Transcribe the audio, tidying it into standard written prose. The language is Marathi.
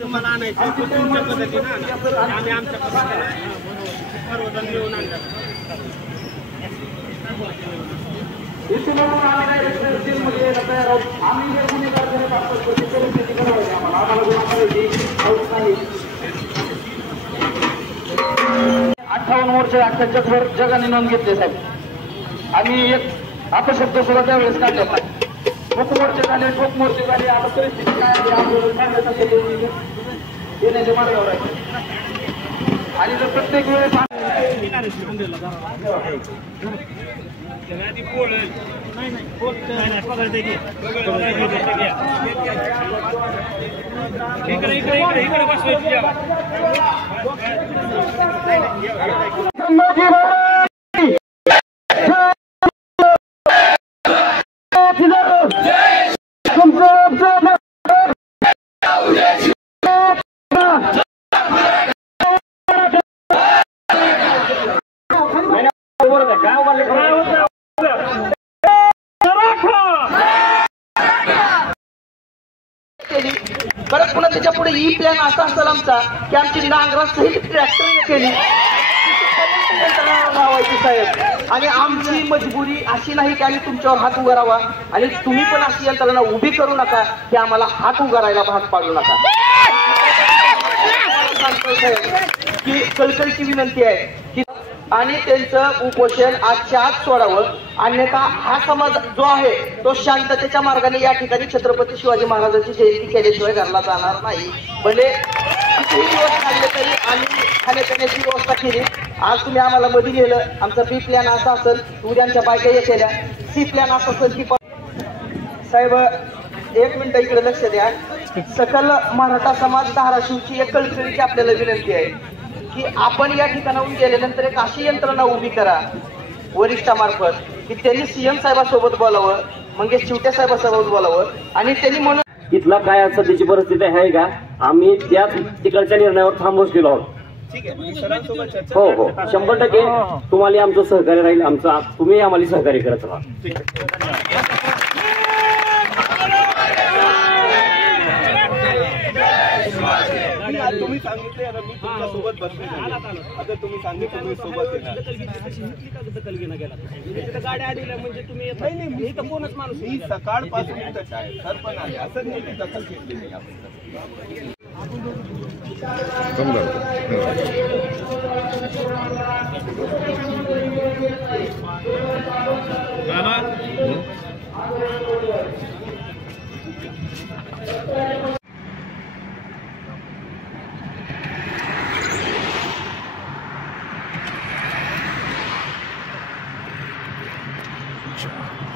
तुम्हाला आणायचं तुमच्या पद्धतीनं आम्ही आमच्या पद्धतीने सर्वजण मिळून आणतात. आम्ही 58 वर्ष अख्ख्या जगभर जगाने नोंद घेतली साहेब. आम्ही एक अपशब्द सुद्धा त्यावेळेस काढला नाही. मोर्चे झाले, ठोक मोर्चे झाले. आता परिस्थिती काय आहे आंदोलन सांगण्यात येण्याच्या मार्गावर आहे. आणि जर प्रत्येक वेळेस बरं पुन्हा त्याच्या पुढे ई प्लॅन असा असेल आमचा की आमची नांगरासहित ट्रॅक्टर केली लावायची साहेब. आणि आमची मजबुरी अशी नाही की आम्ही तुमच्यावर हात उगारावा आणि तुम्ही पण अशी यंत्रणा उभी करू नका की आम्हाला हात उगारायला भाग पाडू नका. की कळकळीची विनंती आहे की आणि त्यांचं उपोषण आजच्या आज सोडावं. अन्यथा हा समाज जो आहे तो शांततेच्या मार्गाने या ठिकाणी छत्रपती शिवाजी महाराजांची जयंती केल्याशिवाय घरला जाणार नाही. भले कितीही दिवस काढले तरी आम्ही खाण्यापिण्याची व्यवस्था केली. आज तुम्ही आम्हाला मध्ये गेलं. आमचा बी प्लॅन असा असेल, उद्या आमच्या बायका येतेल्या. सी प्लॅन असा असेल की साहेब 1 मिनिट इकडे लक्ष द्या. सकल मराठा समाज धाराशिवची एक कळकळीची आपल्याला विनंती आहे की आपण या ठिकाणाहून गेल्यानंतर एक अशी यंत्रणा उभी करा वरिष्ठामार्फत की त्यांनी सीएम साहेबासोबत बोलावं, मंगेश चिवटे साहेबासोबत बोलावं आणि त्यांनी म्हणून इथला काय सध्याची परिस्थिती आहे का आम्ही त्या तिकडच्या निर्णयावर थांबून गेलो आहोत. हो हो 100% तुम्हाला आमचं सहकार्य राहील. आमचं तुम्ही आम्हाला सहकार्य करत राहा. तुम्ही सांगितले आता मी तुमच्या सोबत बसले. आता तुम्ही सांगितलं तुम्ही सोबत येणार. गाड्या आलेल्या म्हणजे तुम्ही नाही तर कोणच माणूस ही सकाळपासून इथंच आहे. सर पण आहे असं नाही की दखल घेतलेली आपण. Sure.